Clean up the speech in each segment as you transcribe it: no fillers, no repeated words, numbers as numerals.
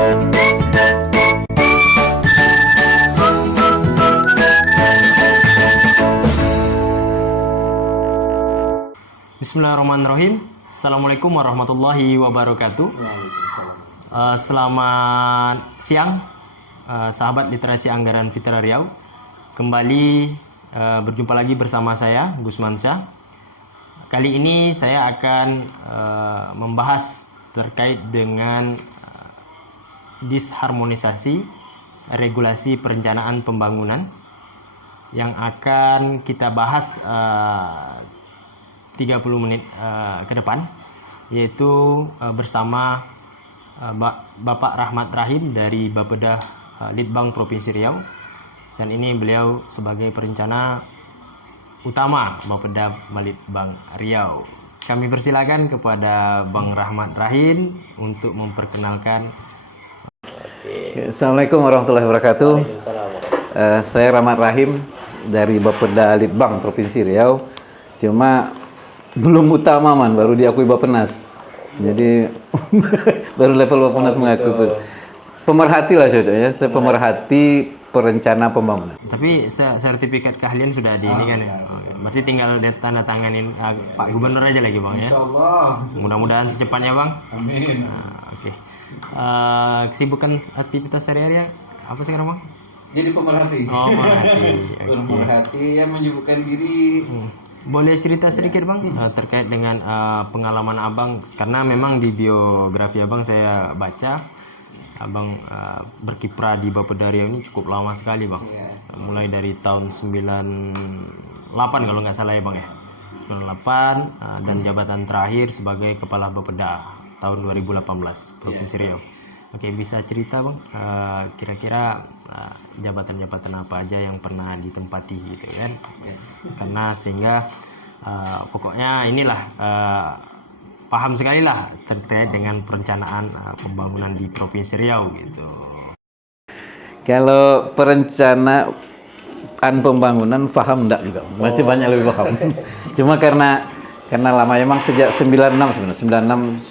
Bismillahirrahmanirrahim. Assalamualaikum warahmatullahi wabarakatuh. Selamat siang, sahabat literasi anggaran Fitra Riau. Kembali berjumpa lagi bersama saya, Gusman Syah. Kali ini saya akan membahas terkait dengan disharmonisasi regulasi perencanaan pembangunan yang akan kita bahas 30 menit ke depan, yaitu bersama Bapak Rahmat Rahim dari Bapeda Litbang Provinsi Riau. Saat ini beliau sebagai perencana utama Bapeda Litbang Riau. Kami persilakan kepada Bang Rahmat Rahim untuk memperkenalkan. Assalamualaikum warahmatullahi wabarakatuh. Saya Rahmat Rahim dari Bapeda Litbang Provinsi Riau. Cuma belum utama baru diakui Bappenas. Jadi baru level Bappenas mengakui. Pemerhati lah cocoknya. Saya pemerhati perencana pembangunan. Tapi sertifikat keahlian sudah di ini kan ya. Berarti tinggal tanda tanganin Pak Gubernur aja lagi Bang ya. Insyaallah. Mudah-mudahan secepatnya Bang. Amin. Oke. Kesibukan aktivitas sehari-hari apa sekarang Bang? Jadi pemerhati. Oh, pemerhati. Pemerhati yang menyibukkan diri. Boleh cerita sedikit Bang terkait dengan pengalaman Abang, karena memang di biografi Abang saya baca Abang berkiprah di Bapeda Riau ini cukup lama sekali Bang. Mulai dari tahun 98 kalau nggak salah ya Bang ya. 98 dan jabatan terakhir sebagai Kepala Bapeda tahun 2018 Provinsi Riau. Oke, bisa cerita Bang kira-kira jabatan-jabatan apa aja yang pernah ditempati gitu kan? Karena sehingga pokoknya inilah paham sekali lah terkait dengan perencanaan pembangunan di Provinsi Riau gitu. Kalau perencanaan pembangunan paham enggak juga? Masih banyak lebih paham. Cuma karena lama emang sejak 96 97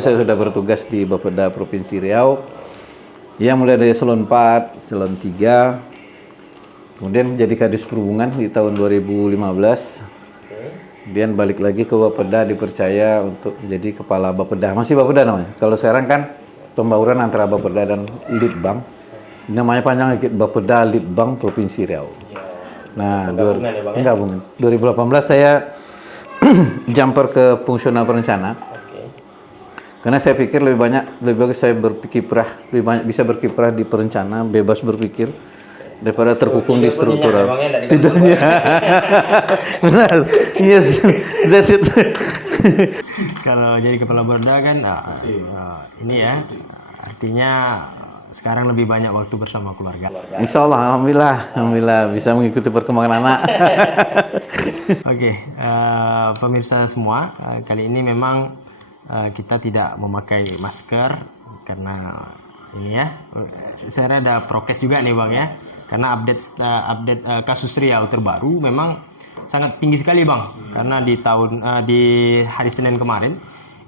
saya sudah bertugas di Bapeda Provinsi Riau. Ya mulai dari Eselon 4, Eselon 3. Kemudian jadi Kadis Perhubungan di tahun 2015. Kemudian balik lagi ke Bapeda, dipercaya untuk menjadi kepala Bapeda. Masih Bapeda namanya. Kalau sekarang kan pembauran antara Bapeda dan Litbang. Namanya panjang Bapeda Litbang Provinsi Riau. Nah, gabungan. 2018 saya jumper ke fungsional perencana. Karena saya pikir lebih bagus saya lebih banyak bisa berkiprah di perencana, bebas berpikir daripada terkukung di struktural. Tidurnya. Benar. Yes. That's it. Kalau jadi kepala Bapeda kan ini ya, artinya sekarang lebih banyak waktu bersama keluarga. Insya Allah, alhamdulillah bisa mengikuti perkembangan anak. Oke, pemirsa semua, kali ini memang kita tidak memakai masker karena ini ya, saya ada prokes juga nih Bang ya, karena update kasus Riau terbaru memang sangat tinggi sekali Bang, karena di hari Senin kemarin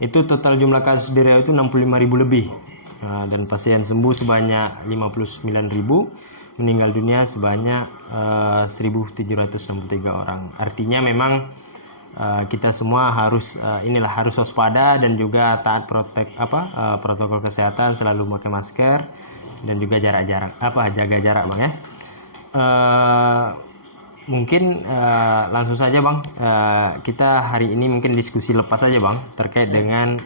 itu total jumlah kasus di Riau itu 65.000 lebih. Dan pasien sembuh sebanyak 59.000, meninggal dunia sebanyak 1.763 orang. Artinya memang kita semua harus harus waspada dan juga taat protokol kesehatan, selalu pakai masker dan juga jaga jarak Bang ya. Mungkin langsung saja Bang, kita hari ini mungkin diskusi lepas saja Bang terkait dengan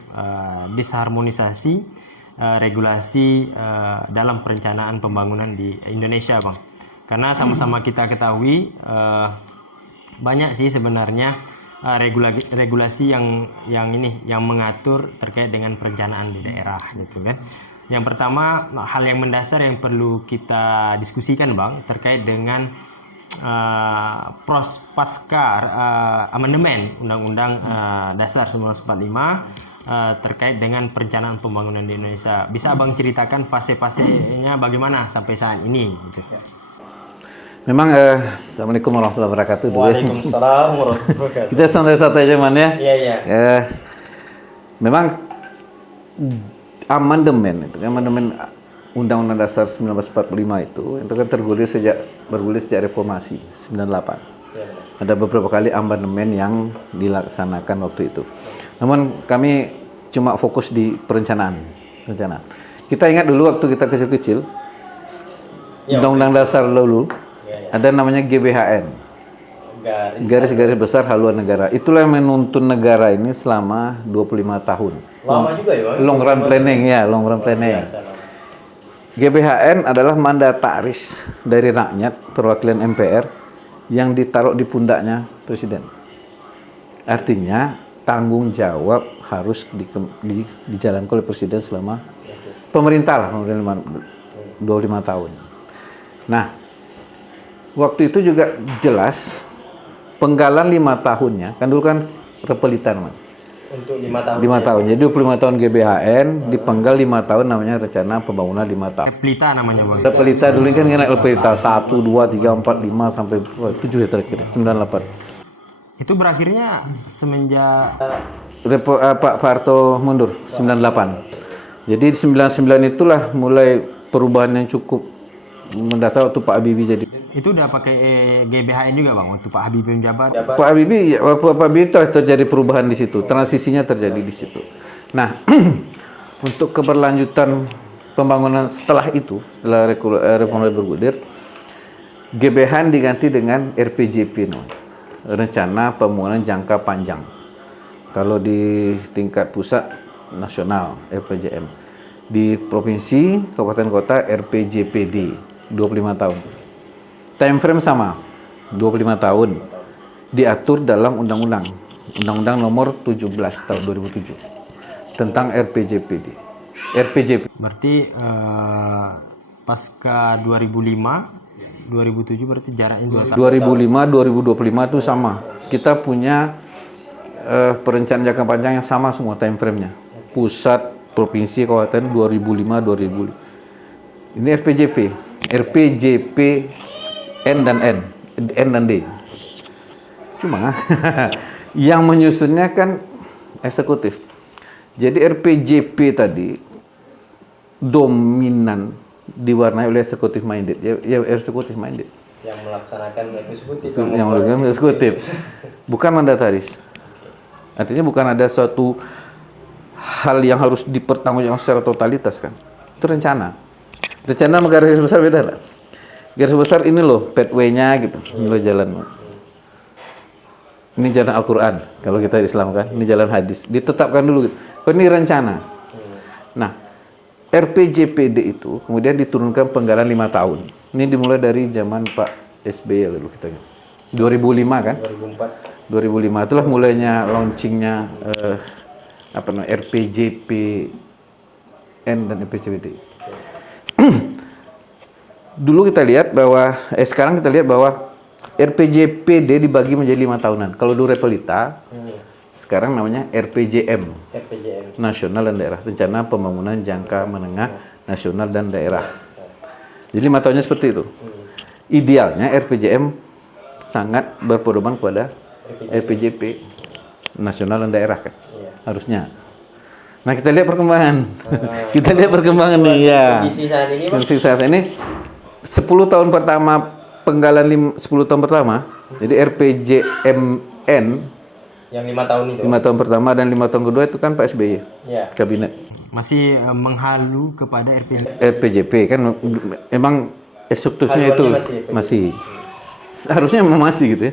disharmonisasi regulasi dalam perencanaan pembangunan di Indonesia Bang. Karena sama-sama kita ketahui banyak sih sebenarnya regulasi yang mengatur terkait dengan perencanaan di daerah gitu kan. Yang pertama, hal yang mendasar yang perlu kita diskusikan Bang terkait dengan pasca amandemen Undang-Undang Dasar 1945 terkait dengan perencanaan pembangunan di Indonesia. Bisa Abang ceritakan fase-fasenya bagaimana sampai saat ini gitu. Memang Assalamualaikum warahmatullahi wabarakatuh. Waalaikumsalam warahmatullahi wabarakatuh. Kita santai-santai aja ya. Iya. Memang amandemen Undang-Undang Dasar 1945 itu kan bergulir sejak reformasi 98. Ada beberapa kali amandemen yang dilaksanakan waktu itu. Namun kami cuma fokus di perencanaan. Kita ingat dulu waktu kita kecil-kecil, Undang-Undang Dasar dulu ada namanya GBHN. Garis-garis besar haluan negara. Itulah yang menuntun negara ini selama 25 tahun. Lama juga ya, Bang? Long run planning. GBHN adalah mandataris dari rakyat, perwakilan MPR yang ditaruh di pundaknya presiden. Artinya tanggung jawab harus dijalankan oleh presiden selama pemerintah 25 tahun. Nah, waktu itu juga jelas penggalan 5 tahunnya, kan dulu kan repelitan, Untuk 5 tahun. 5 tahun. Jadi 25 tahun GBHN dipenggal 5 tahun namanya rencana pembangunan 5 tahun. Pelita namanya Bang. Repelita dulu kan repelita 1 2 3 4 5 sampai 7 ya terakhir 98. Itu berakhirnya semenjak Pak Harto mundur 98. Jadi di 99 itulah mulai perubahan yang cukup mendasar waktu Pak Habibie jadi. itu udah pakai GBHN juga Bang waktu Pak Habibie menjabat. Pak Habibie, Pak Habibie terjadi perubahan di situ, transisinya terjadi di situ. Nah, untuk keberlanjutan pembangunan setelah itu, setelah reformasi bergulir, GBHN diganti dengan RPJP, Rencana Pembangunan Jangka Panjang. Kalau di tingkat pusat nasional RPJM, di provinsi, kabupaten kota RPJPD 25 tahun. Time frame sama, 25 tahun. Diatur dalam Undang-Undang Nomor 17 tahun 2007 tentang RPJPD. Berarti pasca 2005, 2007 berarti jaraknya 2 tahun. 2005, 2025 itu sama. Kita punya perencanaan jangka panjang yang sama semua time frame-nya. Pusat, provinsi, kabupaten 2005, 2000. Ini RPJP N dan D. Cuma yang menyusunnya kan eksekutif. Jadi RPJP tadi dominan diwarnai oleh eksekutif minded. Ya eksekutif minded. Yang melaksanakan eksekutif. Yang melaksanakan eksekutif. Bukan mandataris. Artinya bukan ada suatu hal yang harus dipertanggungjawabkan secara totalitas kan. Itu rencana. Rencana sama garis besar beda lah. Garis besar ini loh pathway-nya gitu. Ini loh jalan. Ini jalan Al-Quran kalau kita Islam kan. Ini jalan hadis. Ditetapkan dulu gitu. Ini rencana. Nah, RPJPD itu kemudian diturunkan penggalan 5 tahun. Ini dimulai dari zaman Pak SBY lalu kita. 2005 kan? 2005 itulah mulainya launchingnya RPJPN dan RPJPD. Dulu kita lihat bahwa sekarang kita lihat bahwa RPJPD dibagi menjadi 5 tahunan. Kalau dulu Repelita, sekarang namanya RPJM. Nasional dan Daerah, Rencana Pembangunan Jangka Menengah Nasional dan Daerah. Jadi 5 tahunnya seperti itu. Idealnya RPJM sangat berpedoman kepada RPJP Nasional dan Daerah kan. Harusnya. Nah, kita lihat perkembangan. Kita lihat perkembangan nih ya. Kondisi saat ini 10 tahun pertama penggalan 10 tahun pertama. Jadi RPJMN yang 5 tahun itu. 5 tahun pertama dan 5 tahun kedua itu kan Pak SBY. Kabinet. Masih menghalu kepada RPJP kan memang eksekutifnya itu masih. Harusnya memang masih gitu ya.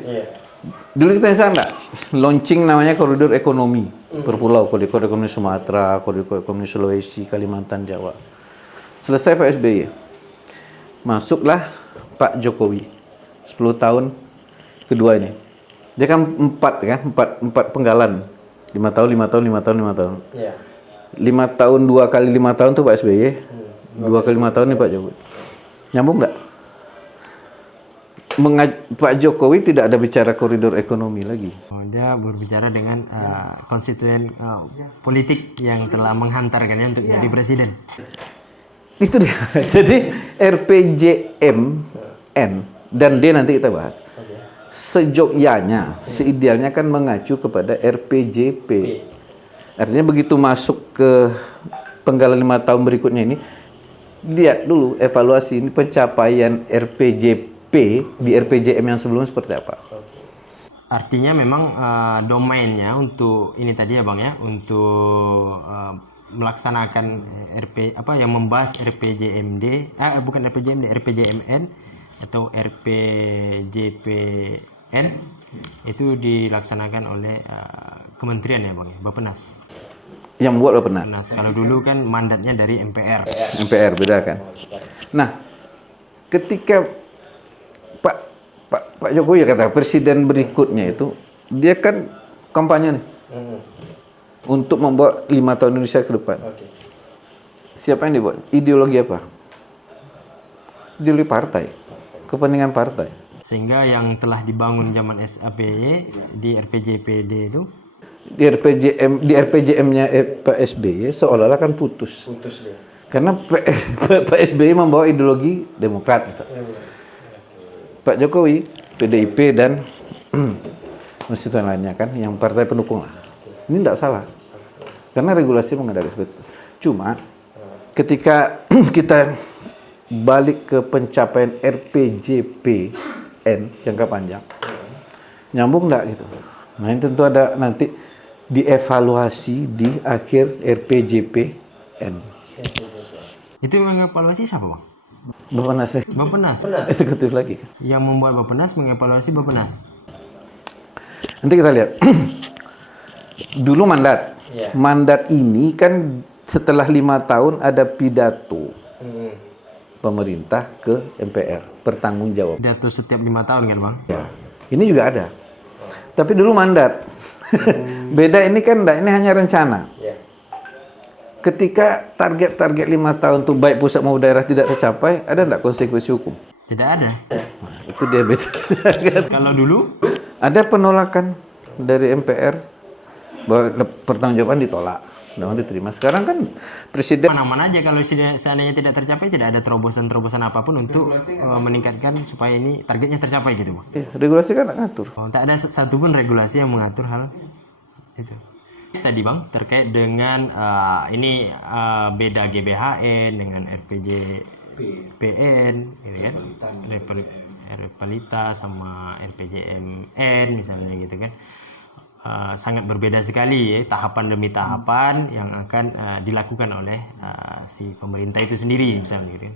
Dulu kita enggak launching namanya koridor ekonomi per pulau, koridor ekonomi Sumatera, koridor ekonomi Sulawesi, Kalimantan, Jawa. Selesai Pak SBY. Masuklah Pak Jokowi. 10 tahun kedua ini. Dia kan 4 penggalan. 5 tahun, 5 tahun, 5 tahun, 5 tahun. 5 tahun 2 kali 5 tahun tuh Pak SBY. 2 kali 5 tahun nih Pak Jokowi. Nyambung enggak? Pak Jokowi tidak ada bicara koridor ekonomi lagi. Dia berbicara dengan konstituen politik yang telah menghantarkannya untuk jadi presiden. Itu dia. Jadi RPJMN dan D nanti kita bahas. Sejogyanya, seidealnya kan mengacu kepada RPJP. Artinya begitu masuk ke penggalan 5 tahun berikutnya ini, lihat dulu evaluasi ini pencapaian RPJP di RPJM yang sebelumnya seperti apa. Artinya memang domainnya untuk ini tadi ya Bang ya, untuk melaksanakan yang membahas RPJMD, bukan RPJMD, RPJMN atau RPJPN itu dilaksanakan oleh kementerian ya Bang ya, Bappenas. Yang buat Bappenas. Nah, kalau dulu kan mandatnya dari MPR. MPR beda kan. Nah, ketika Pak Jokowi kata presiden berikutnya itu dia kan kampanye nih untuk membawa 5 tahun Indonesia ke depan. Siapa yang dibuat? Ideologi apa? Ideologi partai, kepentingan partai. Sehingga yang telah dibangun zaman SAPY di RPJPD itu Di RPJM-nya Pak SBY seolah-olah kan putus. Putus dia. Karena Pak SBY membawa ideologi Demokrat. Pak Jokowi, PDIP dan konstituen lainnya kan, yang partai pendukung lah. Ini tidak salah. Karena regulasi mengendaki seperti itu. Cuma ketika kita balik ke pencapaian RPJPN jangka panjang, nyambung enggak gitu. Nah ini tentu ada nanti dievaluasi di akhir RPJPN. itu mengevaluasi siapa Bang? Bappenas eksekutif lagi kan. Yang membuat Bappenas mengevaluasi Bappenas. Nanti kita lihat. Dulu mandat. Mandat ini kan setelah 5 tahun ada pidato pemerintah ke MPR, bertanggung jawab. Pidato setiap 5 tahun kan Bang? Ya. Ini juga ada. Tapi dulu mandat. Beda ini kan enggak, ini hanya rencana. Ketika target-target 5 tahun tuh baik pusat maupun daerah tidak tercapai, ada enggak konsekuensi hukum? Tidak ada. Nah, itu dia beda. Kalau dulu Ada penolakan dari MPR bahwa pertanggungjawaban ditolak, nggak diterima. Sekarang kan presiden mana-mana aja kalau seandainya tidak tercapai, tidak ada terobosan-terobosan apapun untuk meningkatkan supaya ini targetnya tercapai gitu Bang. regulasi kan nggak ngatur. Tak ada satupun regulasi yang mengatur hal itu. Tadi Bang terkait dengan beda GBHN dengan RPJPN gitu kan, Revalitas sama RPJMN misalnya gitu kan, sangat berbeda sekali ya, tahapan demi tahapan yang akan dilakukan oleh si pemerintah itu sendiri misalnya gitu.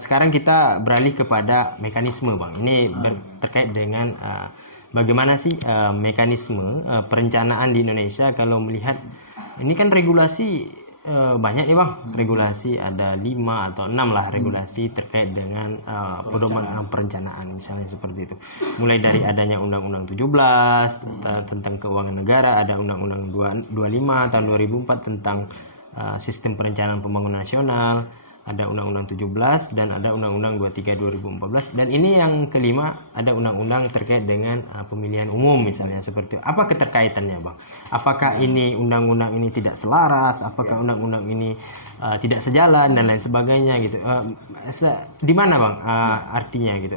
Sekarang kita beralih kepada mekanisme Bang. Ini terkait dengan bagaimana sih mekanisme perencanaan di Indonesia kalau melihat ini kan regulasi banyak ya Bang, regulasi ada 5 atau 6 lah regulasi terkait dengan pedoman perencanaan misalnya seperti itu. Mulai dari adanya Undang-Undang 17 tentang keuangan negara, ada Undang-Undang 25 tahun 2004 tentang sistem perencanaan pembangunan nasional, ada Undang-Undang 17 dan ada Undang-Undang 23 2014, dan ini yang kelima ada Undang-Undang terkait dengan pemilihan umum misalnya seperti itu. Apa keterkaitannya Bang? Apakah ini undang-undang ini tidak selaras? Apakah undang-undang ini tidak sejalan dan lain sebagainya gitu? Di mana Bang artinya gitu?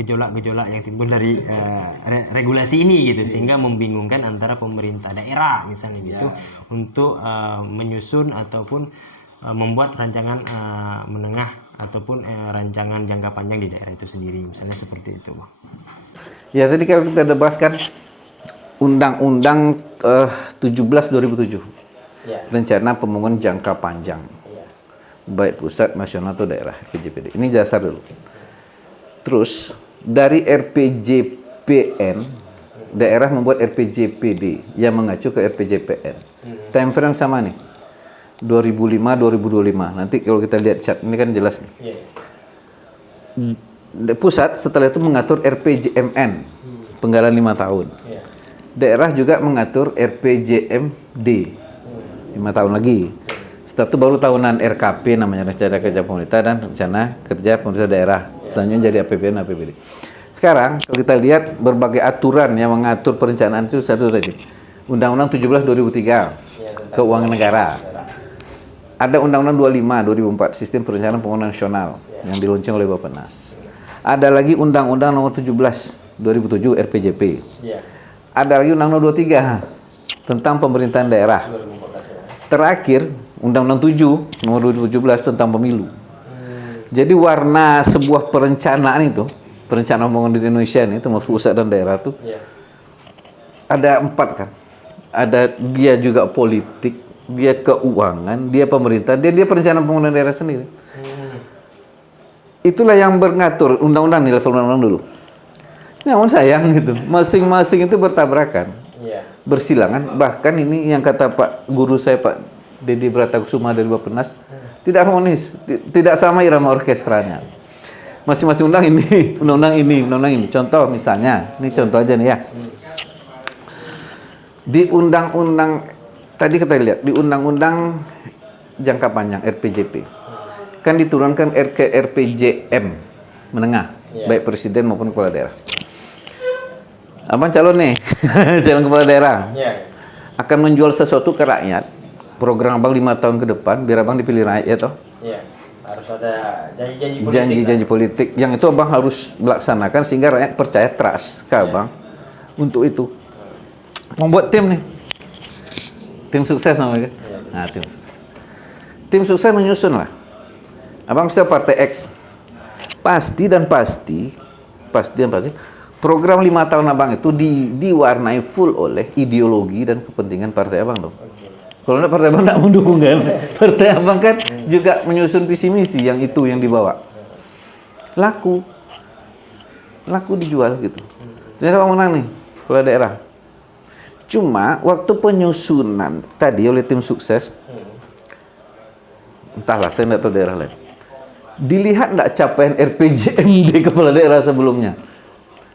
Gejolak-gejolak yang timbul dari regulasi ini gitu sehingga membingungkan antara pemerintah daerah misalnya gitu untuk menyusun ataupun membuat rancangan menengah ataupun rancangan jangka panjang di daerah itu sendiri misalnya seperti itu Bang. Ya tadi kalau kita udah bahas kan Undang-Undang 17 2007 rencana pembangunan jangka panjang baik pusat, nasional atau daerah RPJPD. Ini dasar dulu. Terus dari RPJPN daerah membuat RPJPD yang mengacu ke RPJPN. Time frame sama nih 2005-2025. Nanti kalau kita lihat chart ini kan jelas nih. Pusat setelah itu mengatur RPJMN penggalan 5 tahun. Daerah juga mengatur RPJMD 5 tahun lagi. Setelah itu baru tahunan RKP namanya rencana kerja pemerintah dan rencana kerja pemerintah daerah. Selanjutnya jadi APBN, APBD. Sekarang kalau kita lihat berbagai aturan yang mengatur perencanaan itu satu tadi. Undang-Undang 17 2003 keuangan negara. Ada Undang-Undang 25 2004 sistem perencanaan pembangunan nasional yang diluncurkan oleh Bappenas. Ada lagi Undang-Undang nomor 17 2007 RPJP. Ada lagi Undang-Undang 23 tentang pemerintahan daerah. Terakhir Undang-Undang 7 nomor 2017 tentang pemilu. Jadi warna sebuah perencanaan itu, perencanaan pembangunan di Indonesia ini, termasuk pusat dan daerah itu, Iya. ada 4 kan. Ada dia juga politik, dia keuangan, dia pemerintah, dia perencanaan pembangunan daerah sendiri. Itulah yang mengatur undang-undang di level undang-undang dulu. Namun sayang gitu, masing-masing itu bertabrakan, Iya. bersilangan. Bahkan ini yang kata Pak Guru saya Pak Dedi Bratakusuma dari Bappenas, tidak harmonis, tidak sama irama orkestranya. Masing-masing undang ini, undang-undang ini. Contoh misalnya, ini contoh aja nih ya. Di undang-undang tadi kita lihat di undang-undang jangka panjang RPJP kan diturunkan ke RPJM menengah, baik presiden maupun kepala daerah. Abang calon nih, calon kepala daerah, Iya. akan menjual sesuatu ke rakyat, program abang 5 tahun ke depan, biar abang dipilih rakyat ya toh. Iya. Harus ada janji-janji politik. Janji-janji politik yang itu abang harus melaksanakan sehingga rakyat percaya, trust ke abang untuk itu. Membuat tim nih, tim sukses namanya. Nah, tim sukses menyusun lah. Abang bisa partai X, pasti program 5 tahun abang itu diwarnai full oleh ideologi dan kepentingan partai abang dong. Kalau enggak, partai abang enggak mendukung kan. Partai abang kan juga menyusun visi misi yang dibawa. Laku dijual gitu. Ternyata abang menang nih kepala daerah. Cuma waktu penyusunan tadi oleh tim sukses, entahlah saya enggak tahu daerah lain, dilihat enggak capaian RPJMD kepala daerah sebelumnya,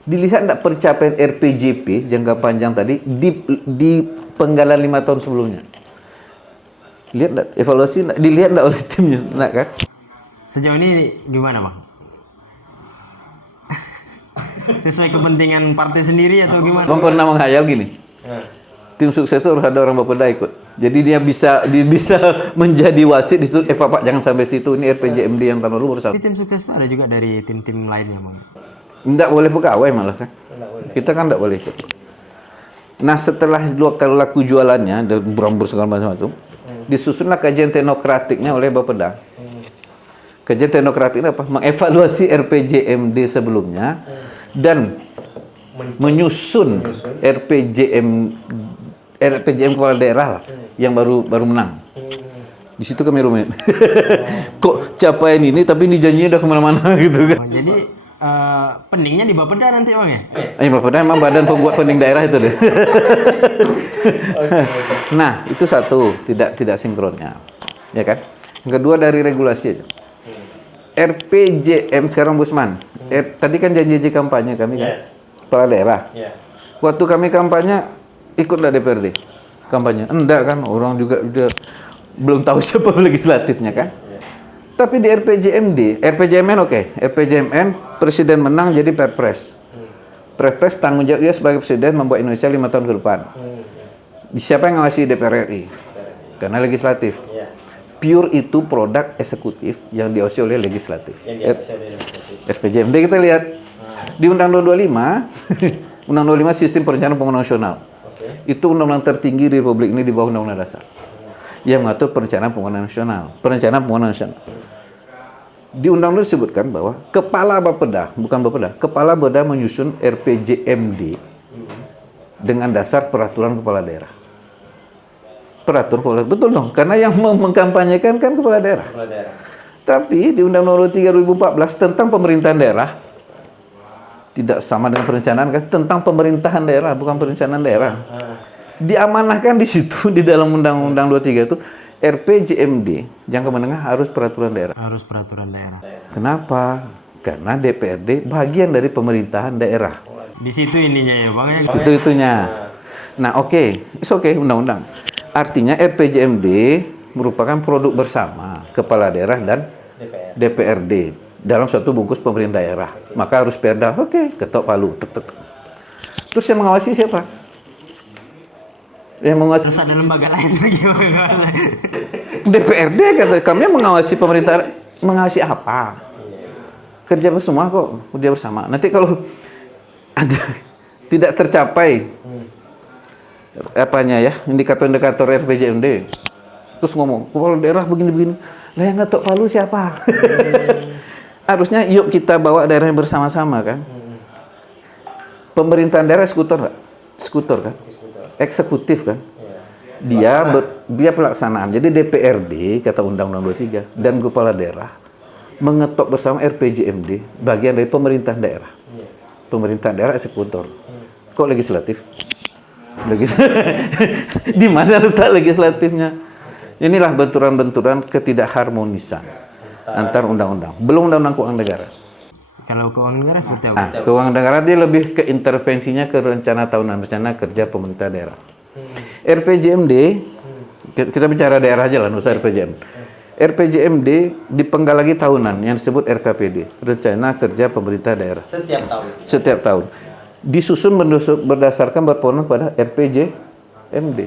dilihat enggak pencapaian RPJP jangka panjang tadi di penggalan 5 tahun sebelumnya. Lihat enggak, evaluasi enggak, dilihat enggak oleh timnya, enggak kan? Sejauh ini gimana bang? Sesuai kepentingan partai sendiri atau gimana? Bang pernah menghayal gini, tim sukses itu harus ada orang Bapeda ikut. Jadi dia bisa menjadi wasit di situ. Pak jangan sampai situ. Ini RPJMD yang tahun lalu bersama. Tapi tim sukses itu ada juga dari tim-tim lainnya bang. Enggak boleh pegawai malah kan. Kita kan enggak boleh ikut. Nah setelah 2 kali laku jualannya dan berambur segala macam itu, disusunlah kajian teknokratiknya oleh Bapeda. Kajian teknokratiknya apa? Mengevaluasi RPJMD sebelumnya dan menyusun RPJM kepala daerah lah yang baru menang. Di situ kami rumit. Kok capaian ini tapi ini janjinya udah kemana-mana gitu kan. Jadi peningnya di Bapeda nanti bang ya? Bapeda emang badan pembuat pening daerah itu deh. Nah itu satu, tidak sinkronnya, ya kan. Yang kedua dari regulasi aja. RPJM sekarang Busman. Tadi kan janji kampanye kami kan. Kepala daerah. Waktu kami kampanye ikut nggak DPRD kampanye? Enggak kan, orang juga udah belum tahu siapa legislatifnya kan. Tapi di RPJMN oke. RPJMN presiden menang jadi Perpres. Perpres tanggung jawab dia sebagai presiden membuat Indonesia 5 tahun ke depan. Siapa yang ngawasi DPR RI? Karena legislatif. Pure itu produk eksekutif yang diawasi oleh legislatif. RPJMD kita lihat di Undang-Undang 25, Undang-Undang 25 Sistem Perencanaan Pembangunan Nasional. Itu undang-undang tertinggi di Republik ini di bawah Undang-Undang Dasar. Yang mengatur perencanaan pembangunan nasional. Di undang-undang disebutkan bahwa kepala Bapeda menyusun RPJMD dengan dasar peraturan kepala daerah. Betul dong, karena yang mengkampanyekan kan kepala daerah. Tapi di Undang-Undang 3 2014 tentang pemerintahan daerah tidak sama dengan perencanaan kan, tentang pemerintahan daerah bukan perencanaan daerah. Diamanahkan di situ di dalam Undang-Undang 23 itu RPJMD jangka menengah harus peraturan daerah. Harus peraturan daerah. Kenapa? Karena DPRD bagian dari pemerintahan daerah. Di situ ininya ya bang ya. Itunya. Nah oke, undang-undang. Artinya RPJMD merupakan produk bersama kepala daerah dan DPRD dalam suatu bungkus pemerintah daerah. Maka harus perda. Ketok palu. Terus yang mengawasi siapa? Yang mengawasi Terus ada lembaga lain lagi bang. DPRD kata kami mengawasi pemerintah. Mengawasi apa? Kerja semua kok, kerja bersama. Nanti kalau ada tidak tercapai apanya ya, indikator-indikator RPJMD, terus ngomong, kepala daerah begini-begini. Lah yang ngetok palu siapa? Harusnya yuk kita bawa daerahnya bersama-sama kan. Pemerintahan daerah eksekutor nggak? Eksekutor kan? Eksekutif kan? Dia pelaksanaan. Jadi DPRD kata Undang-Undang 23 dan kepala daerah mengetok bersama RPJMD bagian dari pemerintahan daerah. Pemerintahan daerah eksekutor. Kok legislatif? Di mana letak legislatifnya? Inilah benturan-benturan ketidakharmonisan antar undang-undang. Belum undang-undang keuangan negara. Kalau keuangan negara seperti apa? Keuangan negara dia lebih ke intervensinya ke rencana tahunan, rencana kerja pemerintah daerah. RPJMD, kita bicara daerah aja lah, nggak usah RPJMD. RPJMD dipenggal lagi tahunan yang disebut RKPD, rencana kerja pemerintah daerah. Setiap tahun. Disusun berdasarkan berponon pada RPJMD.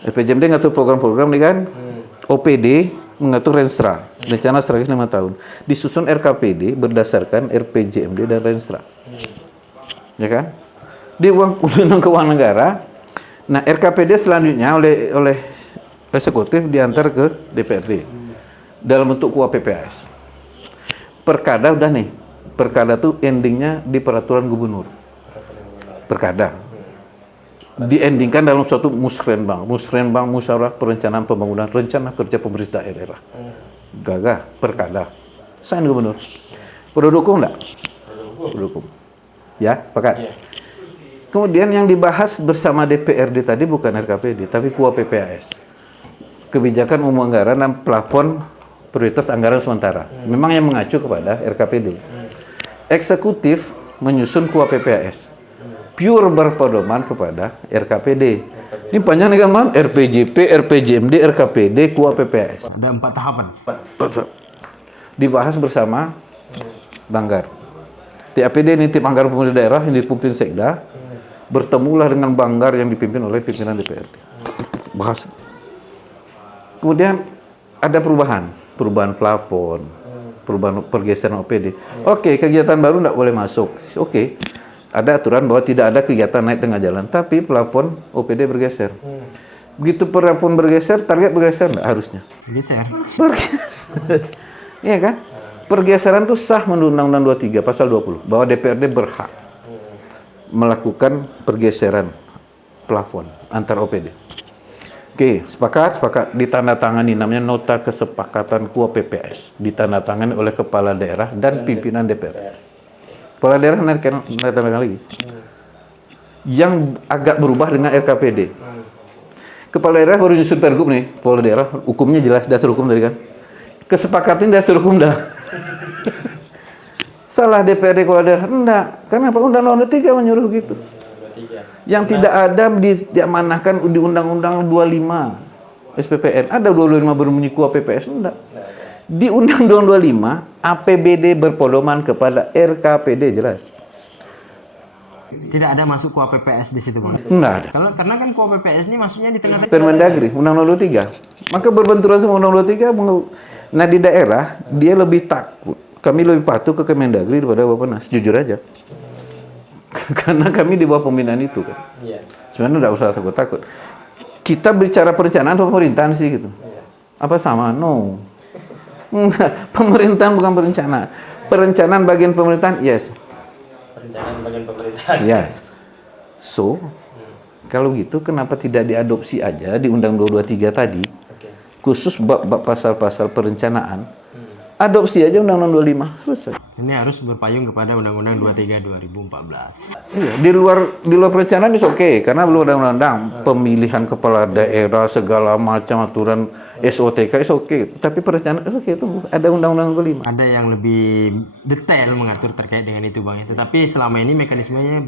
RPJMD ngatur program-program nih kan. OPD mengatur Renstra, rencana strategis 5 tahun. Disusun RKPD berdasarkan RPJMD dan Renstra. Ya kan? Di Undang Keuangan Negara, nah RKPD selanjutnya oleh eksekutif diantar ke DPRD dalam bentuk KUAPPAS. Perkada udah nih. Perkada tuh endingnya di peraturan gubernur. Perkada. Diendingkan dalam suatu musrenbang, musyawarah perencanaan pembangunan rencana kerja pemerintah daerah. Gagah, perkada. Sign gubernur. Produk hukum enggak? Produk hukum. Ya, sepakat. Kemudian yang dibahas bersama DPRD tadi bukan RKPD, tapi KUAPPAS. Kebijakan umum anggaran dan plafon prioritas anggaran sementara. Memang yang mengacu kepada RKPD. Eksekutif menyusun KUAPPAS. Pure berpedoman kepada RKPD. Ini panjang nih kan, RPJP, RPJMD, RKPD, KUAPPAS. Ada 4 tahapan. Dibahas bersama Banggar. TAPD ini tim anggaran pemerintah daerah yang dipimpin Sekda. Bertemulah dengan Banggar yang dipimpin oleh pimpinan DPRD. Bahas. Kemudian ada perubahan plafon, perubahan pergeseran OPD. Oke, kegiatan baru tidak boleh masuk. Oke. Ada aturan bahwa tidak ada kegiatan naik tengah jalan, tapi plafon OPD bergeser. Begitu plafon bergeser, target bergeser enggak harusnya? Bergeser. Iya kan? Pergeseran itu sah menurut Undang-Undang 23 pasal 20 bahwa DPRD berhak melakukan pergeseran plafon antar OPD. Oke, sepakat ditandatangani, namanya nota kesepakatan KUAPPAS, ditandatangani oleh kepala daerah dan pimpinan DPR. Kepala daerah nanti lagi. Yang agak berubah dengan RKPD. Kepala daerah baru nyusun pergub nih, kepala daerah, hukumnya jelas, dasar hukum tadi kan. Kesepakatin dasar hukum dah. Salah DPRD kepala daerah? Enggak. Kenapa? Undang-Undang 3 menyuruh gitu. Yang tidak ada diamanahkan di Undang-Undang 25 SPPN. Ada 25 berbunyi KUAPPAS? Enggak. Di Undang-Undang 25, APBD berpedoman kepada RKPD jelas. Tidak ada masuk KUAPPAS di situ, Bang. Enggak ada. Karena kan KUAPPAS ini maksudnya di tengah-tengah. Permendagri, Undang-Undang 23. Maka berbenturan sama Undang-Undang 23. Nah di daerah, dia lebih takut. Kami lebih patuh ke Kemendagri daripada Bappenas, jujur aja. Karena kami di bawah pembinaan itu kan. Sebenarnya enggak usah takut-takut. Kita bicara perencanaan atau pemerintahan sih gitu. Apa sama? No. Pemerintahan bukan perencanaan. Perencanaan bagian pemerintahan, yes. Perencanaan bagian pemerintahan. Yes. So, kalau gitu kenapa tidak diadopsi aja di Undang-Undang 23 tadi? Khusus bab pasal-pasal perencanaan. Adopsi aja Undang-Undang 25, selesai. Ini harus berpayung kepada Undang-Undang 23 2014. Iya, di luar perencanaan itu oke, karena belum ada undang-undang pemilihan kepala daerah segala macam aturan SOTK itu oke. Tapi perencanaan itu oke, tunggu ada Undang-Undang 25. Ada yang lebih detail mengatur terkait dengan itu, Bang. Tetapi selama ini mekanismenya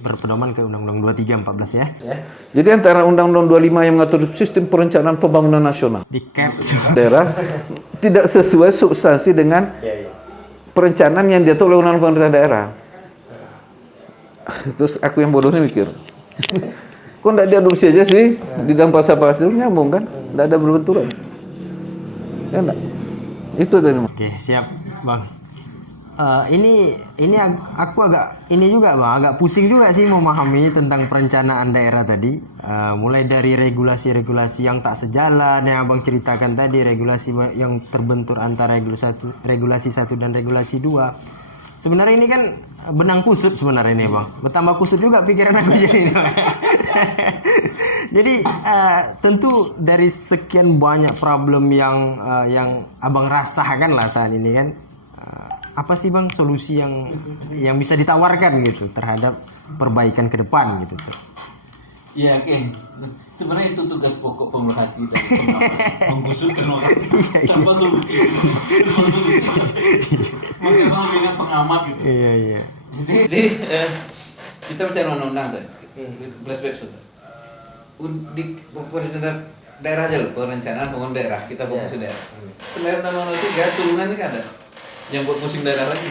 berpedoman ke Undang-Undang 23 14 ya. Jadi antara Undang-Undang 25 yang mengatur sistem perencanaan pembangunan nasional Di cap daerah tidak sesuai substansi dengan perencanaan yang diatur oleh Undang-Undang pemerintah daerah. Terus aku yang bodohnya mikir, kok enggak diadopsi aja sih di dalam pasal-pasal nyambung kan? Enggak ada berbenturan. Ya enggak? Itu tadi. Oke, siap, Bang. Aku agak ini juga bang, agak pusing juga sih memahami tentang perencanaan daerah tadi. Mulai dari regulasi-regulasi yang tak sejalan yang abang ceritakan tadi, regulasi yang terbentur antara regulasi satu dan regulasi 2. Sebenarnya ini kan benang kusut sebenarnya ini bang. Bertambah kusut juga pikiran aku jadi. Jadi tentu dari sekian banyak problem yang abang rasakan lah saat ini kan. Apa sih bang solusi yang bisa ditawarkan gitu terhadap perbaikan ke depan gitu tuh? Iya, oke. Sebenarnya itu tugas pokok pemerhati dan pengamat, menggusurkan orang tanpa solusi. Makanya bang dengan pengamat gitu. Iya. Jadi kita bicara undang-undang tadi. Flashback sebentar. Di perencanaan daerah aja loh, perencanaan pembangunan daerah, kita fokus di daerah. Selain undang-undang 3 turunannya kan ada yang buat musim daerah lagi.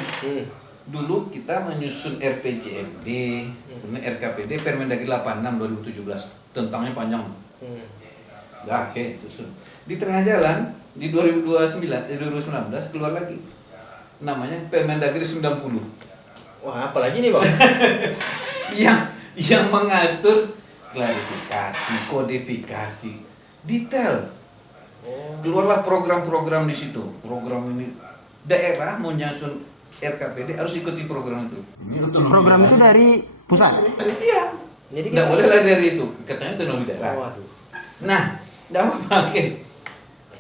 Dulu kita menyusun RPJMD, kemudian RKPD, Permendagri 86 2017, tentangnya panjang. Ya, oke, susun. Di tengah jalan di 2019 keluar lagi namanya Permendagri 90. Wah, apalagi nih bang? yang mengatur klarifikasi, kodifikasi, detail. Keluarlah program-program di situ. Program ini daerah mau nyusun RKPD harus ikuti program itu. Ini Program itu dari pusat. Iya. Jadi Nggak boleh lah dari itu. Katanya otonomi daerah. Waduh. Nah, nggak apa-apa. Oke.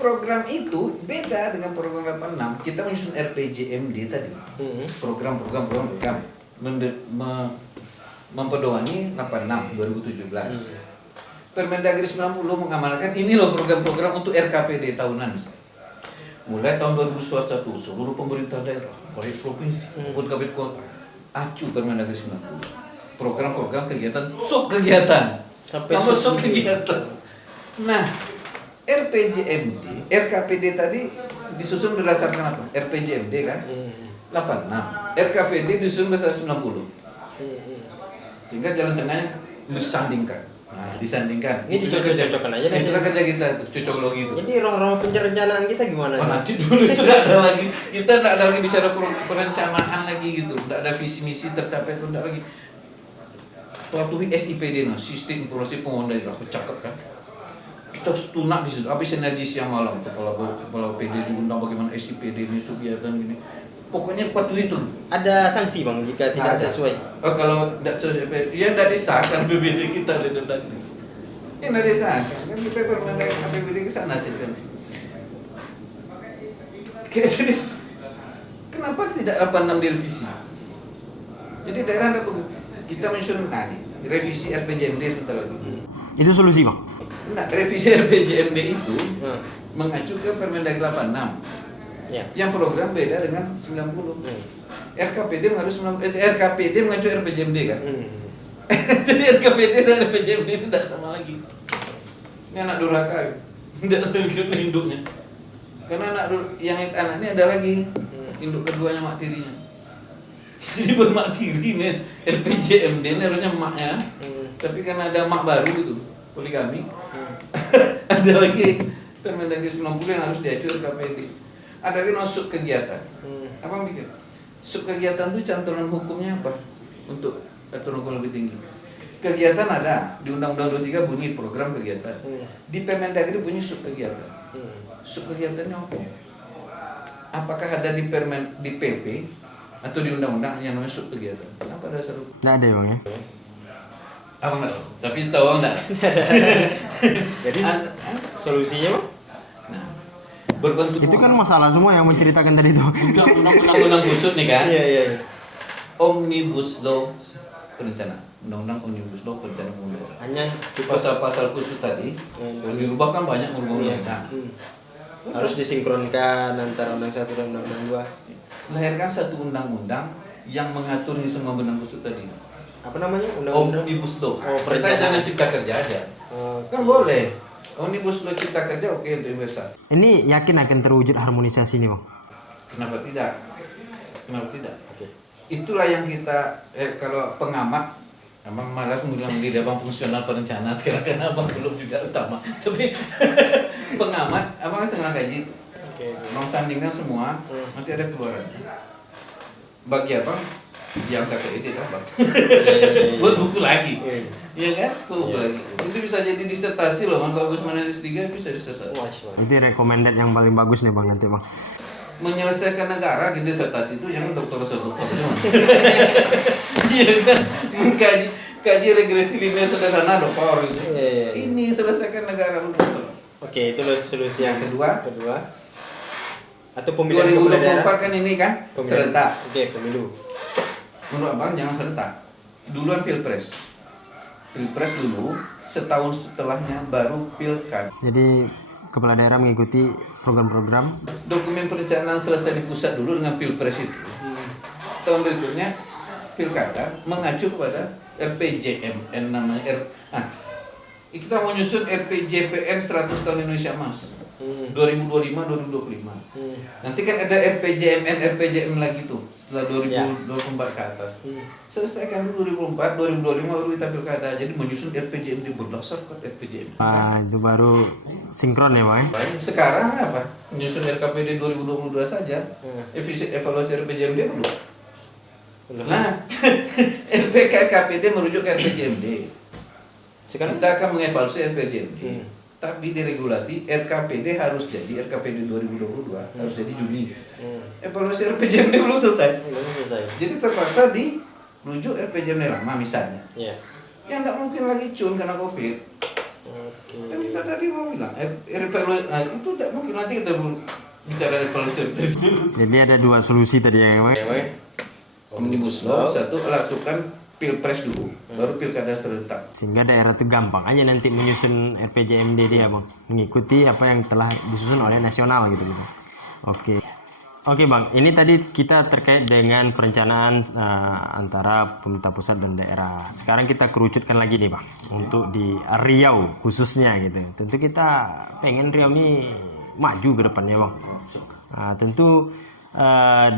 Program itu beda dengan program 86. Kita menyusun RPJMD tadi. Program. Mempedoani 86 2017. Permendagri 90 mengamankan ini loh program-program untuk RKPD tahunan. Mulai tahun 2021 seluruh pemerintah daerah, baik provinsi maupun kabupaten kota, acu Permendagri 90. Program-program kegiatan, sub kegiatan, Sampai sub kegiatan. Nah, RPJMD, RKPD tadi disusun berdasarkan apa? RPJMD kan? 86. RKPD disusun berdasarkan 90. Sehingga jalan tengahnya disandingkan. Nah, disandingkan. Ini dicocok-cocokkan aja nanti. Itulah kerja kita itu, cocokologi itu. Jadi roh-roh perencanaan kita gimana? Oh, nanti dulu itu tidak ada lagi. Kita tidak ada lagi bicara perencanaan lagi gitu. Tidak ada visi misi tercapai itu tidak lagi. Patuhi SIPD, nah, Sistem Informasi Pembangunan Daerah, cakep kan? Kita tunak di situ. Habis sinergi siang malam kepala PD diundang bagaimana SIPD ini kegiatan gini. Pokoknya patuhi itu. Ada sanksi bang jika tidak Ada. sesuai. Oh, kalau tidak sesuai, ya tidak disahkan PBD kita di dendam. Ya tidak disahkan. Kan kita permendagri APBD ke sana asistensi. Jadi, kenapa tidak 86 direvisi? Jadi daerah ada kita menyusun revisi RPJMD sebentar lagi. Itu solusi bang. Nah, revisi RPJMD itu mengacu ke Permendagri 86. Ya. Yang program beda dengan 90. RKPD mengacu RPJMD kan? Jadi RKPD dan RPJMD itu tidak sama lagi. Ini anak durhaka, tidak sedikit induknya. Karena anaknya ada lagi, induk keduanya mak tirinya. Jadi buat mak tiri nih, RPJMD ini harusnya emaknya, tapi karena ada mak baru gitu, poligami, ada lagi Permendagri 90 yang harus diacu RKPD. Ada lagi sub kegiatan. Apa mikir? Sub kegiatan itu cantolan hukumnya apa? Untuk aturan hukum lebih tinggi. Kegiatan ada di Undang-Undang 23 bunyi program kegiatan. Di Permendagri bunyi sub kegiatan. Sub kegiatannya apa? Apakah ada di PP atau di undang-undang yang namanya sub kegiatan? Kenapa dasar hukum? Nggak ada ya bang ya. Apa enggak? Tapi setahu enggak. Jadi solusinya bang? Nah, berbentuk Itu kan masalah semua yang menceritakan tadi itu. undang-undang khusus nih kan? Iya. Omnibus Law perencanaan. Undang-undang Omnibus Law perencanaan pembangunan daerah. Hanya Di pasal-pasal khusus tadi yang dirubah kan banyak merubah undang-undang. harus disinkronkan antara undang 1 dan undang 2. Melahirkan satu undang-undang yang mengatur ini semua benang kusut tadi. Apa namanya? Undang-undang Omnibus Law. Oh, Kita perencanaan. jangan cipta kerja aja. Kan boleh. Omnibus Law cipta kerja oke untuk investasi. Ini yakin akan terwujud harmonisasi ini bang? Kenapa tidak? Kenapa tidak? Oke. Itulah yang kita kalau pengamat abang malah bilang di abang fungsional perencana sekarang kan abang belum juga utama. Tapi pengamat abang setengah gaji. Oke. Abang sandingkan semua nanti ada keluaran. bagi abang yang KPD kan bang. Buat buku lagi. Iya kan? Buku lagi. Itu bisa jadi disertasi loh, Bang. Kalau Gusman S3 bisa disertasi. Itu recommended yang paling bagus nih bang nanti bang. Menyelesaikan negara gitu disertasi itu jangan dokter dokter semua. Iya kan? Kaji regresi linear sederhana dokter gitu. Iya. Ini selesaikan negara dokter. Oke, itu solusi yang Kedua, atau pemilihan kepala daerah. 2024 kan ini kan serentak. Oke, pemilu. Menurut abang jangan serentak. Duluan pilpres. Pilpres dulu, setahun setelahnya baru pilkada. Jadi kepala daerah mengikuti program-program. Dokumen perencanaan selesai di pusat dulu dengan pilpres itu. Tahun berikutnya pilkada mengacu kepada RPJMN namanya kita mau nyusun RPJPN 100 tahun Indonesia Emas 2025-2025. Nanti kan ada RPJMN lagi tuh setelah 2024 ke atas. Selesaikan dulu 2024, 2025 baru kita pilkada. Jadi menyusun RPJMD berdasarkan RPJMD. Itu baru sinkron ya bang. Sekarang apa? Menyusun RKPD 2022 saja. Evaluasi RPJMD belum. Nah, RKPD merujuk ke RPJMD. Sekarang kita akan mengevaluasi RPJMD. Tapi di regulasi RKPD harus jadi RKPD 2022 harus jadi Juni. Evaluasi RPJMD belum selesai. Jadi terpaksa dirujuk RPJMD lama misalnya. Iya. Ya nggak mungkin lagi cun karena COVID. Kan kita tadi mau bilang itu tidak mungkin, nanti kita bicara evaluasi RPJMD. Jadi ada dua solusi tadi ya bang. Omnibus Law satu langsungkan pilpres dulu, baru pilkada serentak. Sehingga daerah itu gampang aja nanti menyusun RPJMD dia bang, mengikuti apa yang telah disusun oleh nasional gitu. Oke bang, ini tadi kita terkait dengan perencanaan antara pemerintah pusat dan daerah. Sekarang kita kerucutkan lagi nih bang, untuk di Riau khususnya gitu. Tentu kita pengen Riau ini maju ke depannya bang. Tentu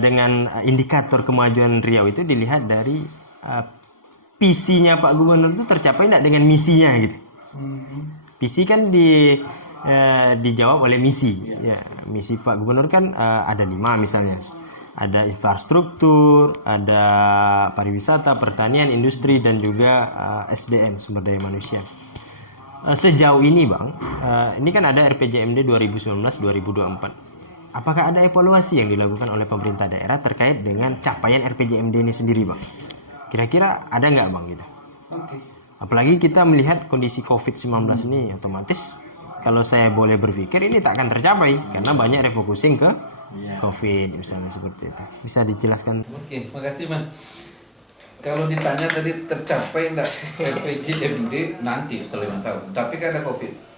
dengan indikator kemajuan Riau itu dilihat dari visinya Pak Gubernur itu tercapai tidak dengan misinya gitu. Visi kan dijawab oleh misi. Ya, misi Pak Gubernur kan ada 5 misalnya. Ada infrastruktur, ada pariwisata, pertanian, industri dan juga SDM, sumber daya manusia. Sejauh ini bang, ini kan ada RPJMD 2019-2024. Apakah ada evaluasi yang dilakukan oleh pemerintah daerah terkait dengan capaian RPJMD ini sendiri bang? Kira-kira ada nggak bang gitu? Apalagi kita melihat kondisi COVID-19 ini, otomatis kalau saya boleh berpikir ini tak akan tercapai karena banyak refocusing ke COVID misalnya seperti itu. Bisa dijelaskan? Oke, makasih man. Kalau ditanya tadi tercapai enggak RPJMD nanti setelah 5 tahun, tapi kan ada COVID.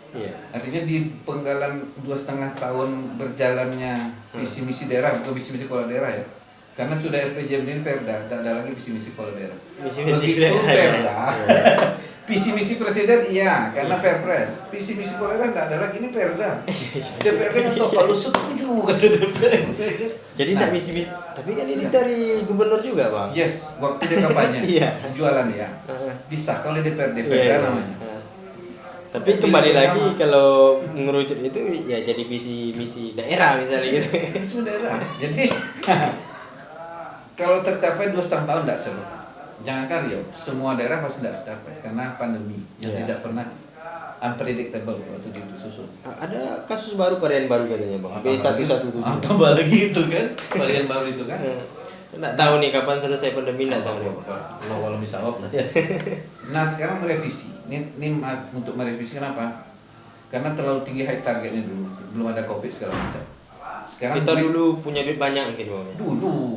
Artinya di penggalan 2,5 tahun berjalannya visi misi daerah, bukan visi misi kepala daerah ya. Karena sudah RPJMD ini Perda, tidak ada lagi visi misi kepala daerah. Begitu Perda, visi misi presiden iya, karena Perpres. Visi misi kepala daerah tidak ada lagi, ini Perda. DPRD kan kalau setuju kata DPR. Jadi tidak misi, tapi kan ini dari gubernur juga bang. Yes, waktu dia kampanye, jualan ya, disahkan oleh DPRD Perda namanya. Tapi kembali lagi kalau mengerucut itu ya jadi visi misi daerah misalnya gitu. Visi daerah. Jadi kalau tercapai 2,5 tahun tidak seru. Jangankan Riau, semua daerah pasti tidak tercapai karena pandemi yang tidak pernah unpredictable waktu disusun. Ada kasus baru, varian baru katanya bang. B117. Tambah lagi itu kan, varian baru itu kan. Nggak tahu nih kapan selesai pandemi, nggak tahu nih. Kalau bisa Nah sekarang merevisi. Ini untuk merevisi kenapa? Karena terlalu tinggi high targetnya dulu, belum ada COVID segala macam. Sekarang kita dulu punya duit banyak mungkin bang. Dulu.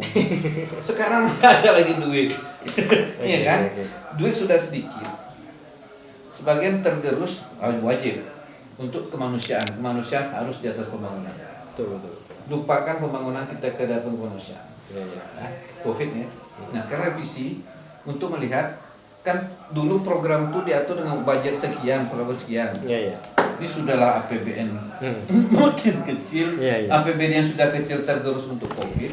Sekarang nggak ada lagi duit. Iya kan? Duit sudah sedikit. Sebagian tergerus wajib untuk kemanusiaan. Kemanusiaan harus di atas pembangunan. Betul. Lupakan pembangunan kita ke dalam kemanusiaan. COVID ya. Nah sekarang revisi untuk melihat kan dulu program itu diatur dengan budget sekian, program sekian. Ini sudahlah APBN makin kecil, APBN yang sudah kecil tergerus untuk COVID,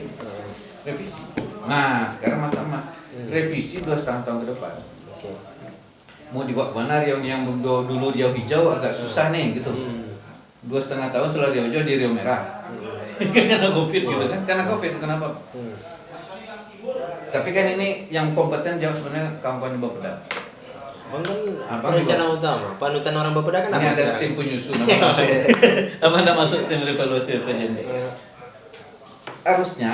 revisi. Nah sekarang sama revisi 2,5 tahun ke depan. Mau dibawa mana Riau yang dulu Riau hijau agak susah nih gitu. 2,5 tahun setelah Riau hijau di Riau merah. Karena COVID gitu kan, karena COVID kenapa? Tapi kan ini yang kompeten jawab sebenarnya kawan-kawan Bapeda. Abang kan Abang perencana utama, panutan orang Bapeda kan Ini abang ada sekarang. tim penyusun apa nggak masuk tim evaluasi PJMD. Harusnya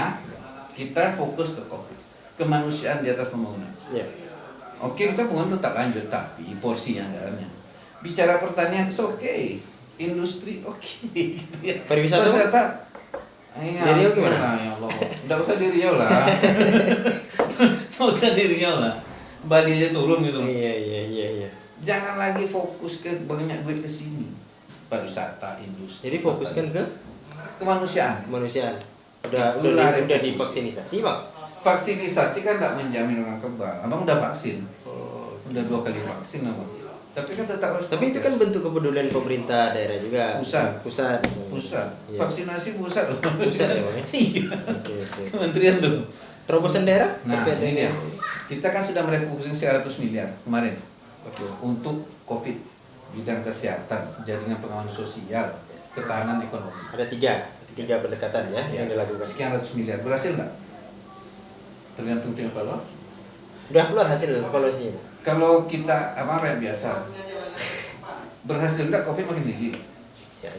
kita fokus ke COVID, kemanusiaan di atas pembangunan. Iya. Oke, kita pembangunan tetap lanjut, tapi porsinya anggarannya. Bicara pertanian, oke. Industri, oke. Gitu ya. Pariwisata? Wisata, iya, Di Riau gimana? lah, ya Allah. Nggak usah di Riau lah. Nggak usah di Riau lah. Bali aja turun gitu. Iya. Jangan lagi fokus ke banyak duit ke sini. Pariwisata, industri. Jadi fokuskan ke kemanusiaan. kemanusiaan. Itulah Udah refokus. divaksinisasi, Bang. Vaksinasi kan tidak menjamin orang kebal. Abang udah vaksin. Oh. Udah 2 kali vaksin abang. Tapi kan tetap harus Tapi itu kan prokes. bentuk kepedulian pemerintah daerah juga. Pusat. Pusat. Pusat. Iya. Vaksinasi pusat loh. Pusat ya, Bang, ya? Iya. Oke. Kementerian tuh. Terobosan daerah Nah, terkait ini dia. dengan Kita kan sudah merefocusing 100 miliar kemarin Oke. untuk COVID, bidang kesehatan, jaringan pengawasan sosial, ketahanan ekonomi. Ada tiga pendekatan ya yang dilakukan. Sekian ratus miliar berhasil nggak? Tergantung tim evaluasi. Udah keluar hasil evaluasinya. Kalau kita apa rakyat biasa berhasil nggak COVID makin tinggi. Ya.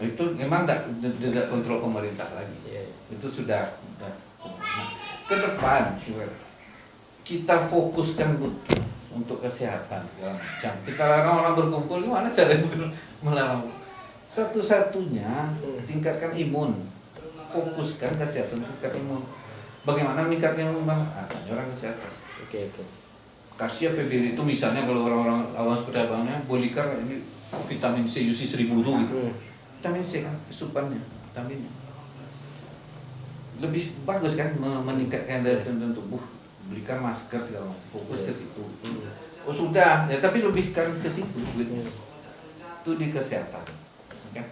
Itu memang tidak kontrol pemerintah lagi. Iya. Itu sudah. Nah, ke depan kita fokuskan betul untuk kesehatan segala macam. Kita larang orang berkumpul, gimana caranya melarang? Satu-satunya tingkatkan imun, fokuskan kesehatan, tingkat imun. Bagaimana meningkatkan imun, Bang? Tanya orang kesehatan. Oke. Kasih APBD itu misalnya kalau orang-orang awam seperti abangnya, Bolikar ini vitamin C UC 1000 tuh gitu. Vitamin C kan asupannya, vitaminnya. Lebih bagus kan meningkatkan daya tahan tubuh, belikan masker segala macam, fokus ke situ. Oh sudah, ya tapi lebih kan ke situ duitnya. Itu di kesehatan. Kan?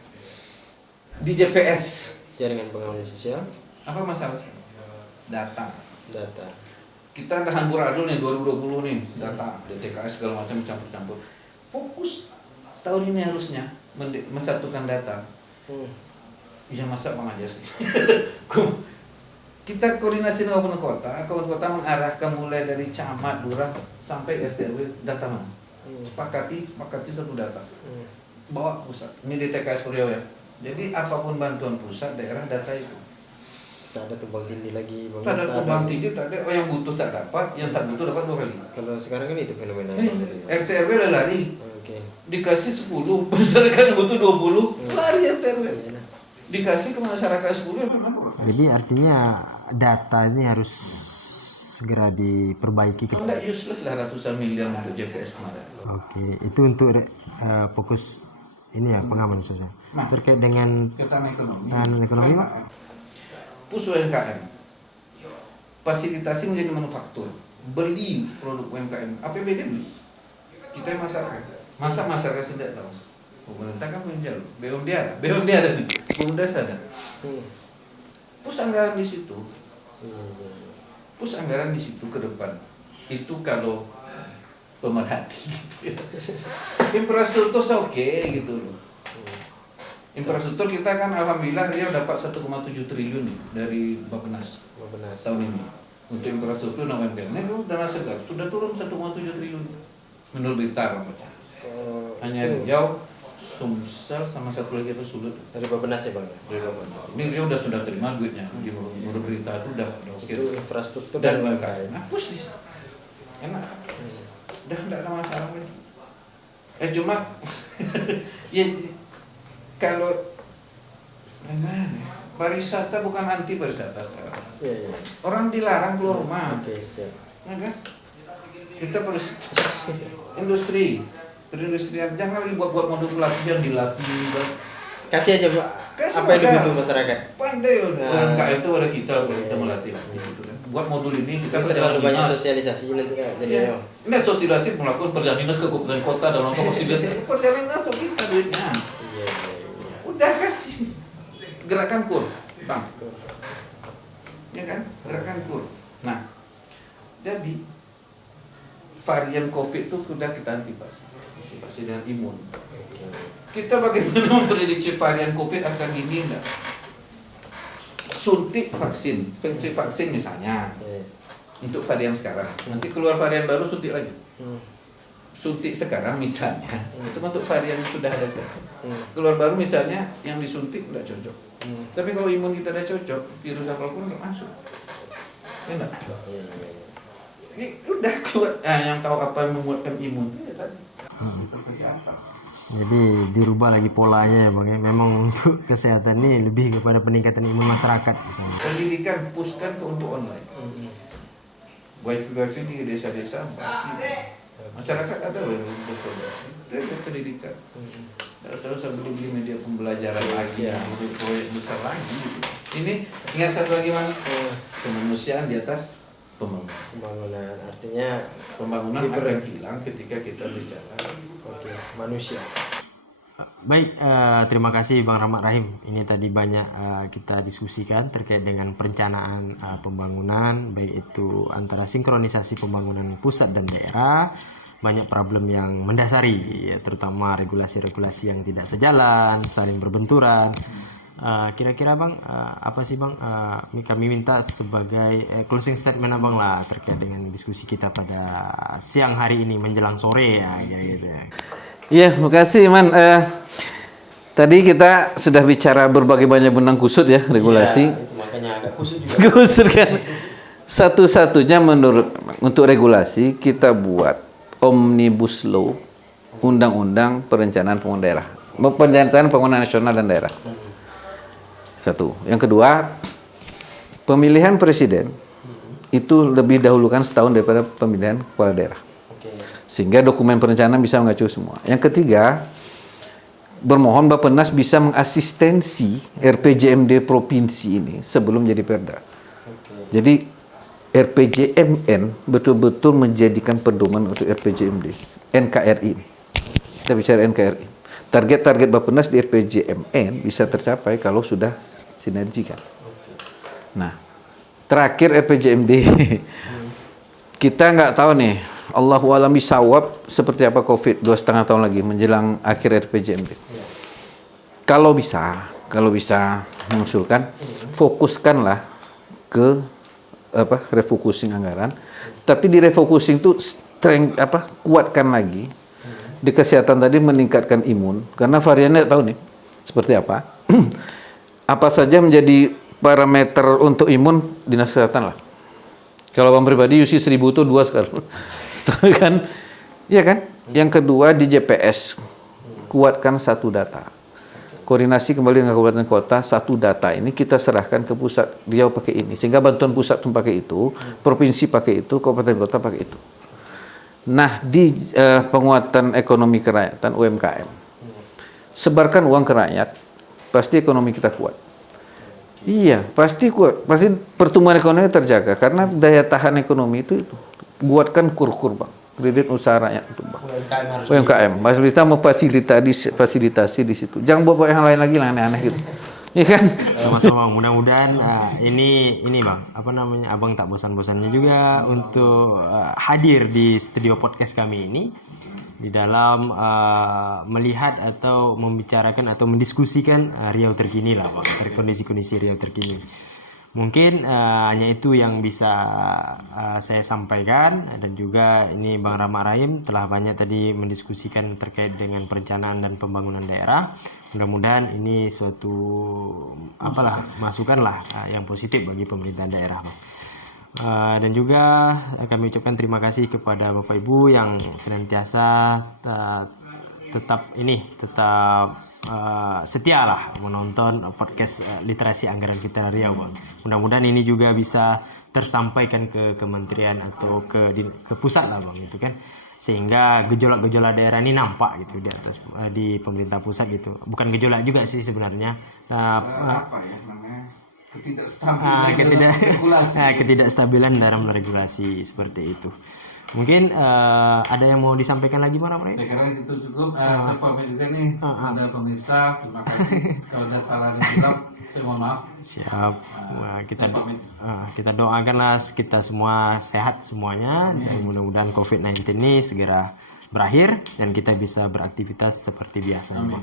Di JPS Jaringan pengawasan sosial, apa masalah sekarang? Data. data. Kita ada amburadul nih 2020 nih, data, DTKS segala macam campur-campur. Fokus tahun ini harusnya mensatukan data. Iya masa Bang aja sih. Kita koordinasi dengan kabupaten kota mengarahkan mulai dari camat, lurah sampai RT RW data mana? Sepakati satu data. Bawa pusat. Ini DTKS Riau ya. Jadi apapun bantuan pusat daerah data itu. Tak ada tumbang tindih lagi, Bang. Tak ada tumbang tindih, tak ada. Oh yang butuh tak dapat, yang tak butuh dapat 2 kali. Kalau sekarang kan itu fenomena. RT RW udah lari. Oke. Dikasih 10, masyarakat yang butuh 20, lari RT RW. Dikasih ke masyarakat 10 ya memang. Jadi artinya data ini harus segera diperbaiki. Kalau enggak useless lah ratusan miliar untuk JPS kemarin. Oke, itu untuk fokus ini ya pengaman sosial. Nah. Terkait dengan Ketahanan ekonomi. tahanan ekonomi, Pak. Push UMKM. Fasilitasi menjadi manufaktur. Beli produk UMKM. APBD beli. Kita yang masyarakat. Masa masyarakat tidak tahu? Pemerintah kan punya jalur. BUMD ada nih. BUMDes ada. Push anggaran di situ. Push anggaran di situ ke depan. Itu kalau pemerhati gitu ya. Infrastruktur oke gitu loh. Infrastruktur kita kan alhamdulillah Riau dapat 1,7 triliun nih dari Bappenas tahun ini untuk infrastruktur dan UMKM. Nah, itu dana segar sudah turun 1,7 triliun menurut berita Bang Baca. Hanya Riau, Sumsel sama satu lagi itu Sulut Dari Bappenas ya, Bang. dari Bappenas. Ini Riau sudah terima duitnya di menurut berita itu udah oke. Itu infrastruktur Dan dan UMKM. Nah, push di situ. Enak. Udah enggak ada masalah lagi. Cuma ya kalau gimana? Pariwisata bukan anti pariwisata sekarang. Iya. Orang dilarang keluar rumah. Oke, siap. Ya kan? Kita industri, perindustrian jangan lagi buat modul pelatihan dilatih. Kasih aja, Pak. Kasih Apa yang aja. dibutuhkan masyarakat? Pandai Nah. UMKM itu ada kita melatih gitu kan. Buat modul ini kita Tapi terlalu banyak dinas. sosialisasi nanti ya. Jadi Ya. ya. Ini sosialisasi melakukan perjalanan ke kabupaten kota dalam kapasitas perjalanan atau kita duitnya. Iya. Udah kasih gerakan kur, Bang. Ya kan? Gerakan kur. Nah, jadi varian COVID itu sudah kita antisipasi dengan imun. Kita bagaimana memprediksi varian COVID akan ini enggak? suntik vaksin misalnya untuk varian sekarang, nanti keluar varian baru suntik lagi. Suntik sekarang misalnya itu untuk varian yang sudah ada sekarang. Keluar baru misalnya yang disuntik nggak cocok. Tapi kalau imun kita udah cocok, virus apapun nggak masuk. Ya enggak? Ini udah kuat. Yang tahu apa yang menguatkan imun itu ya tadi. Seperti apa? Jadi dirubah lagi polanya ya Bang ya. Memang untuk kesehatan ini lebih kepada peningkatan imun masyarakat misalnya. Pendidikan puskan untuk online. Wifi di desa-desa masih. Masyarakat ada loh yang betul. Itu ada pendidikan. Terus sambil beli media pembelajaran lagi, proyek besar lagi. Gitu. Ini ingat satu lagi Bang, kemanusiaan di atas Pembangunan artinya pembangunan akan hilang ketika kita bicara manusia. Baik, terima kasih Bang Rahmat Rahim. Ini tadi banyak kita diskusikan terkait dengan perencanaan pembangunan, baik itu antara sinkronisasi pembangunan pusat dan daerah. Banyak problem yang mendasari, ya, terutama regulasi-regulasi yang tidak sejalan, saling berbenturan. Kira-kira Bang, apa sih Bang, kami minta sebagai closing statement Abang lah terkait dengan diskusi kita pada siang hari ini menjelang sore ya, gitu ya. Iya, makasih Man. Tadi kita sudah bicara berbagai banyak benang kusut ya regulasi. Ya, itu makanya agak kusut juga. Kusut kan. Satu-satunya menurut untuk regulasi kita buat omnibus law, undang-undang perencanaan pembangunan daerah, perencanaan pembangunan nasional dan daerah. Satu. Yang kedua, pemilihan presiden itu lebih dahulukan setahun daripada pemilihan kepala daerah. Sehingga dokumen perencanaan bisa mengacu semua. Yang ketiga, bermohon Bappenas bisa mengasistensi RPJMD provinsi ini sebelum jadi perda. Jadi RPJMN betul-betul menjadikan pedoman untuk RPJMD, NKRI. Kita bicara NKRI. Target-target Bappenas di RPJMN bisa tercapai kalau sudah sinergi kan. Nah, terakhir RPJMD kita nggak tahu nih, Allahu a'lam bishawab seperti apa COVID 2,5 tahun lagi menjelang akhir RPJMD. Kalau bisa mengusulkan, fokuskanlah ke refocusing anggaran. Tapi di refocusing itu kuatkan lagi di kesehatan tadi, meningkatkan imun karena variannya tahu nih seperti apa. Apa saja menjadi parameter untuk imun dinas kesehatan lah. Kalau Bang pribadi UC 1000 itu 2 sekarang. Kan? Iya kan? Yang kedua di JPS kuatkan satu data. Koordinasi kembali dengan kabupaten kota, satu data ini kita serahkan ke pusat. Riau pakai ini, sehingga bantuan pusat pun pakai itu, provinsi pakai itu, kabupaten kota pakai itu. Nah, di penguatan ekonomi kerakyatan UMKM, sebarkan uang ke rakyat, pasti ekonomi kita kuat. Iya, pasti kuat. Pasti pertumbuhan ekonomi terjaga karena daya tahan ekonomi itu buatkan kur-kur Bang. Kredit usaha rakyat untuk Bang. UMKM. Mas kita memfasilitasi di situ. Jangan bawa yang lain lagi lah aneh-aneh gitu. Iya kan? Sama-sama, mudah-mudahan ini Bang, apa namanya, Abang tak bosan-bosannya juga untuk hadir di studio podcast kami ini di dalam melihat atau membicarakan atau mendiskusikan Riau terkini lah Bang, kondisi-kondisi Riau terkini. Mungkin hanya itu yang bisa saya sampaikan, dan juga ini Bang Rahmat Rahim telah banyak tadi mendiskusikan terkait dengan perencanaan dan pembangunan daerah. Mudah-mudahan ini suatu masukan lah yang positif bagi pemerintahan daerah Bang. Dan juga kami ucapkan terima kasih kepada Bapak Ibu yang senantiasa tetap setia lah menonton podcast literasi anggaran kita Riau Bang. Mudah-mudahan ini juga bisa tersampaikan ke kementerian atau ke pusat lah Bang, itu kan, sehingga gejolak-gejolak daerah ini nampak gitu di pemerintah pusat gitu. Bukan gejolak juga sih sebenarnya, ketidakstabilan dalam regulasi seperti itu. Mungkin ada yang mau disampaikan lagi Bang Rahmat? Ya, karena itu cukup. Saya pamit juga nih pada pemirsa. Terima kasih. Kalau ada salah yang hilang, saya mohon maaf. Siap. Kita doakanlah kita semua sehat semuanya. Dan mudah-mudahan COVID-19 ini segera berakhir dan kita bisa beraktivitas seperti biasa. Amin.